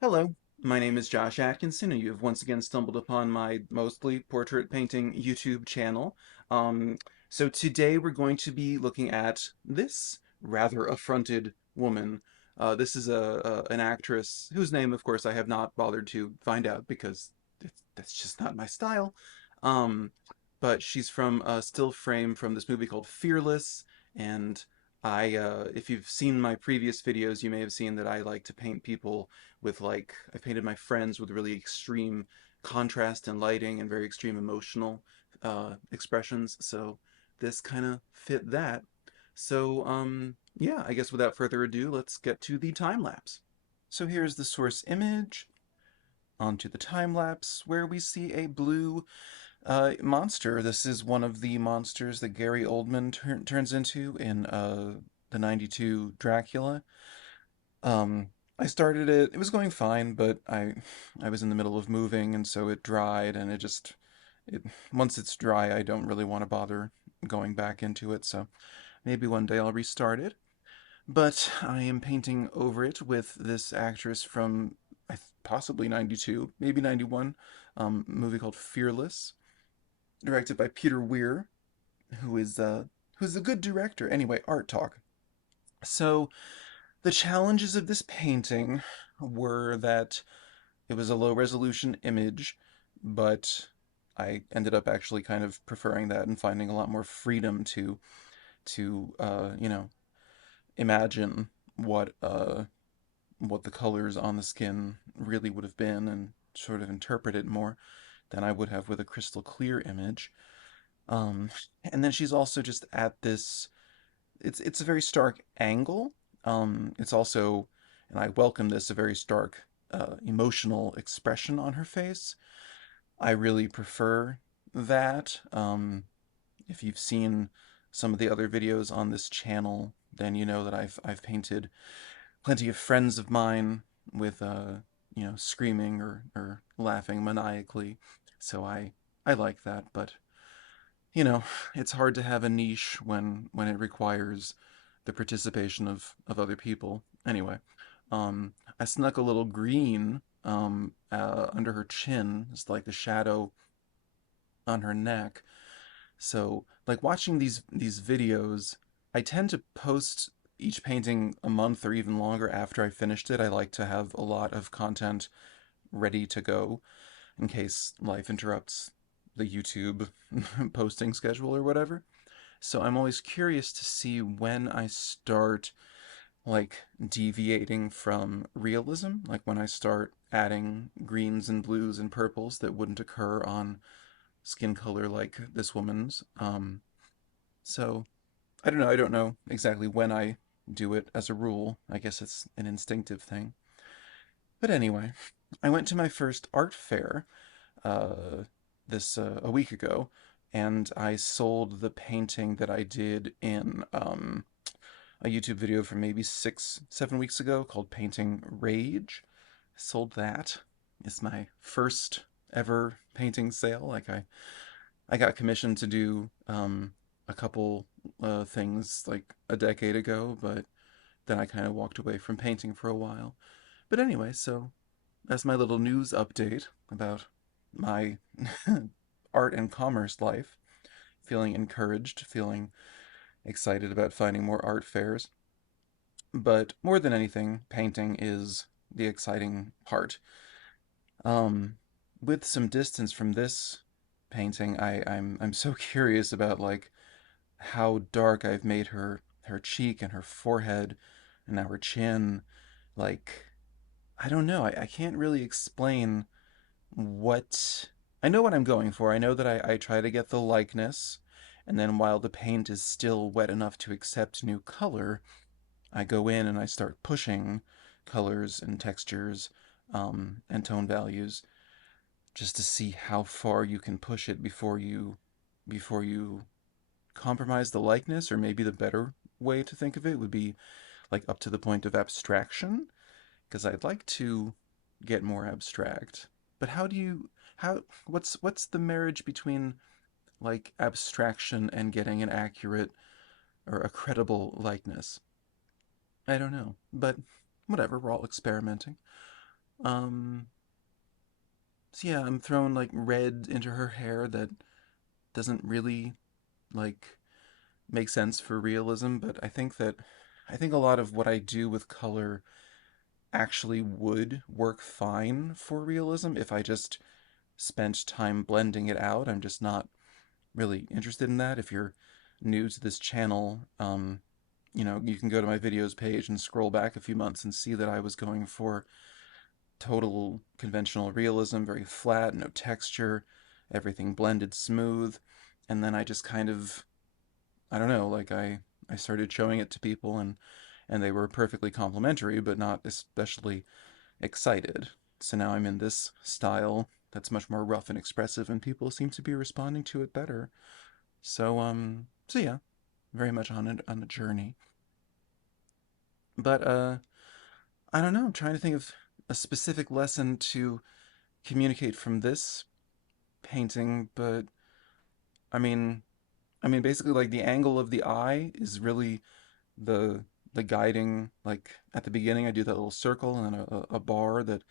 Hello, my name is Josh Atkinson, and you have once again stumbled upon my mostly portrait painting YouTube channel. Um, so today we're going to be looking at this rather affronted woman. This is an actress whose name, of course, I have not bothered to find out because that's just not my style. Um, but she's from a still frame from this movie called Fearless, and if you've seen my previous videos, you may have seen that I like to paint people with I painted my friends with really extreme contrast and lighting and very extreme emotional expressions. So this kind of fit that. So yeah, I guess without further ado, let's get to the time lapse. So here's the source image onto the time lapse where we see a blue monster. This is one of the monsters that Gary Oldman turns into in the 92 Dracula. Um, I started it. It was going fine, but I was in the middle of moving, and so it dried, and it once it's dry, I don't really want to bother going back into it. So maybe one day I'll restart it. But I am painting over it with this actress from possibly 92, maybe 91, movie called Fearless, directed by Peter Weir, who is who's a good director. Anyway, art talk. So the challenges of this painting were that it was a low resolution image, but I ended up actually kind of preferring that and finding a lot more freedom to imagine what the colors on the skin really would have been and sort of interpret it more than I would have with a crystal clear image. Um, and then she's also just at this it's a very stark angle. It's also, and I welcome this, a very stark emotional expression on her face. I really prefer that. If you've seen some of the other videos on this channel, then you know that I've painted plenty of friends of mine with screaming or laughing maniacally. So I like that, but you know, it's hard to have a niche when it requires the participation of other people. Anyway, I snuck a little green under her chin. It's like the shadow on her neck. So, like watching these videos, I tend to post each painting a month or even longer after I finished it. I like to have a lot of content ready to go in case life interrupts the YouTube posting schedule or whatever. So I'm always curious to see when I start like deviating from realism, like when I start adding greens and blues and purples that wouldn't occur on skin color like this woman's. So I don't know. I don't know exactly when I do it as a rule. I guess it's an instinctive thing. But anyway, I went to my first art fair uh, this a week ago, and I sold the painting that I did in a YouTube video from maybe 7 weeks ago called Painting Rage. I sold that. It's my first ever painting sale. I got commissioned to do a couple things like a decade ago, but then I kind of walked away from painting for a while. But anyway, so that's my little news update about my art and commerce life. Feeling encouraged, feeling excited about finding more art fairs. But more than anything, painting is the exciting part. Um, with some distance from this painting, I'm so curious about like how dark I've made her cheek and her forehead and now her chin. Like I don't know. I can't really explain what I know what I'm going for. I know that I try to get the likeness, and then while the paint is still wet enough to accept new color, I go in and I start pushing colors and textures and tone values just to see how far you can push it before you compromise the likeness, or maybe the better way to think of it would be like up to the point of abstraction, because I'd like to get more abstract. But how what's the marriage between like abstraction and getting an accurate or a credible likeness? I don't know, but whatever, we're all experimenting. Um, so yeah, I'm throwing like red into her hair that doesn't really like make sense for realism, but I think a lot of what I do with color actually would work fine for realism if I just spent time blending it out. I'm just not really interested in that. If you're new to this channel, you can go to my videos page and scroll back a few months and see that I was going for total conventional realism, very flat, no texture, everything blended smooth. And then I just kind of, I don't know, like I started showing it to people and they were perfectly complimentary, but not especially excited. So now I'm in this style that's much more rough and expressive, and people seem to be responding to it better. So yeah, very much on a journey. But I don't know. I'm trying to think of a specific lesson to communicate from this painting, but I mean, basically, like the angle of the eye is really the the guiding. Like at the beginning, I do that little circle and then a bar that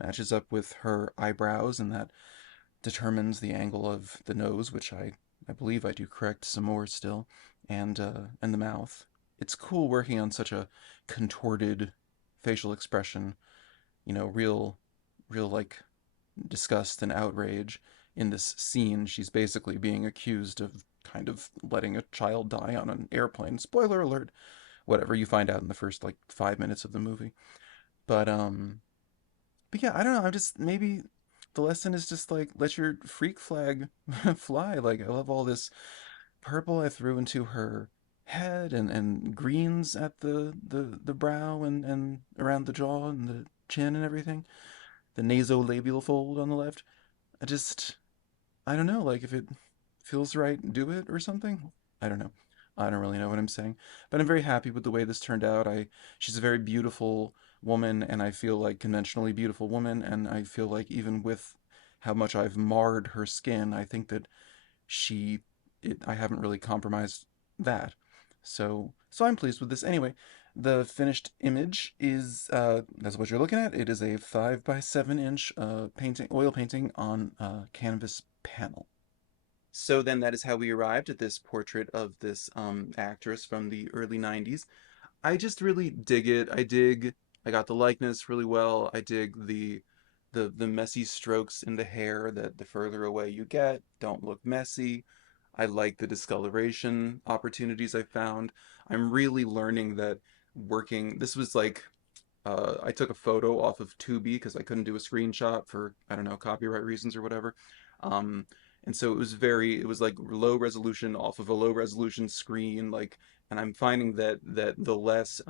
matches up with her eyebrows, and that determines the angle of the nose, which I believe I do correct some more still, and the mouth. It's cool working on such a contorted facial expression. Real like disgust and outrage in this scene. She's basically being accused of kind of letting a child die on an airplane. Spoiler alert. Whatever you find out in the first like 5 minutes of the movie. But um, but yeah, I don't know. I'm just maybe the lesson is just like let your freak flag fly. Like I love all this purple I threw into her head and greens at the brow and around the jaw and the chin and everything. The nasolabial fold on the left. I just I don't know, like if it feels right, do it or something. I don't know. I don't really know what I'm saying, but I'm very happy with the way this turned out. She's a very beautiful woman, and I feel like conventionally beautiful woman, and I feel like even with how much I've marred her skin, I think that I haven't really compromised that. So I'm pleased with this. Anyway, the finished image is that's what you're looking at. It is a 5 by 7 inch painting, oil painting on canvas panel. So then that is how we arrived at this portrait of this actress from the early 90s. I just really dig it. I got the likeness really well. I dig the messy strokes in the hair that the further away you get don't look messy. I like the discoloration opportunities I found. I'm really learning that working this was like I took a photo off of Tubi because I couldn't do a screenshot for, I don't know, copyright reasons or whatever. Um, and so it was like low resolution off of a low resolution screen, like, and I'm finding that the less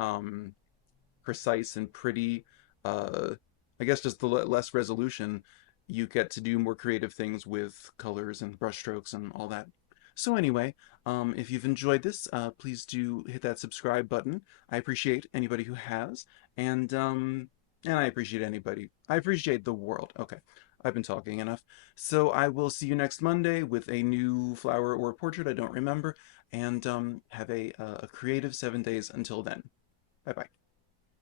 precise and pretty, uh, I guess just the less resolution, you get to do more creative things with colors and brushstrokes and all that. So anyway, if you've enjoyed this, please do hit that subscribe button. I appreciate anybody who has, and um, and I appreciate anybody. I appreciate the world. Okay, I've been talking enough. So I will see you next Monday with a new flower or portrait. I don't remember, and have a creative 7 days until then. Bye bye.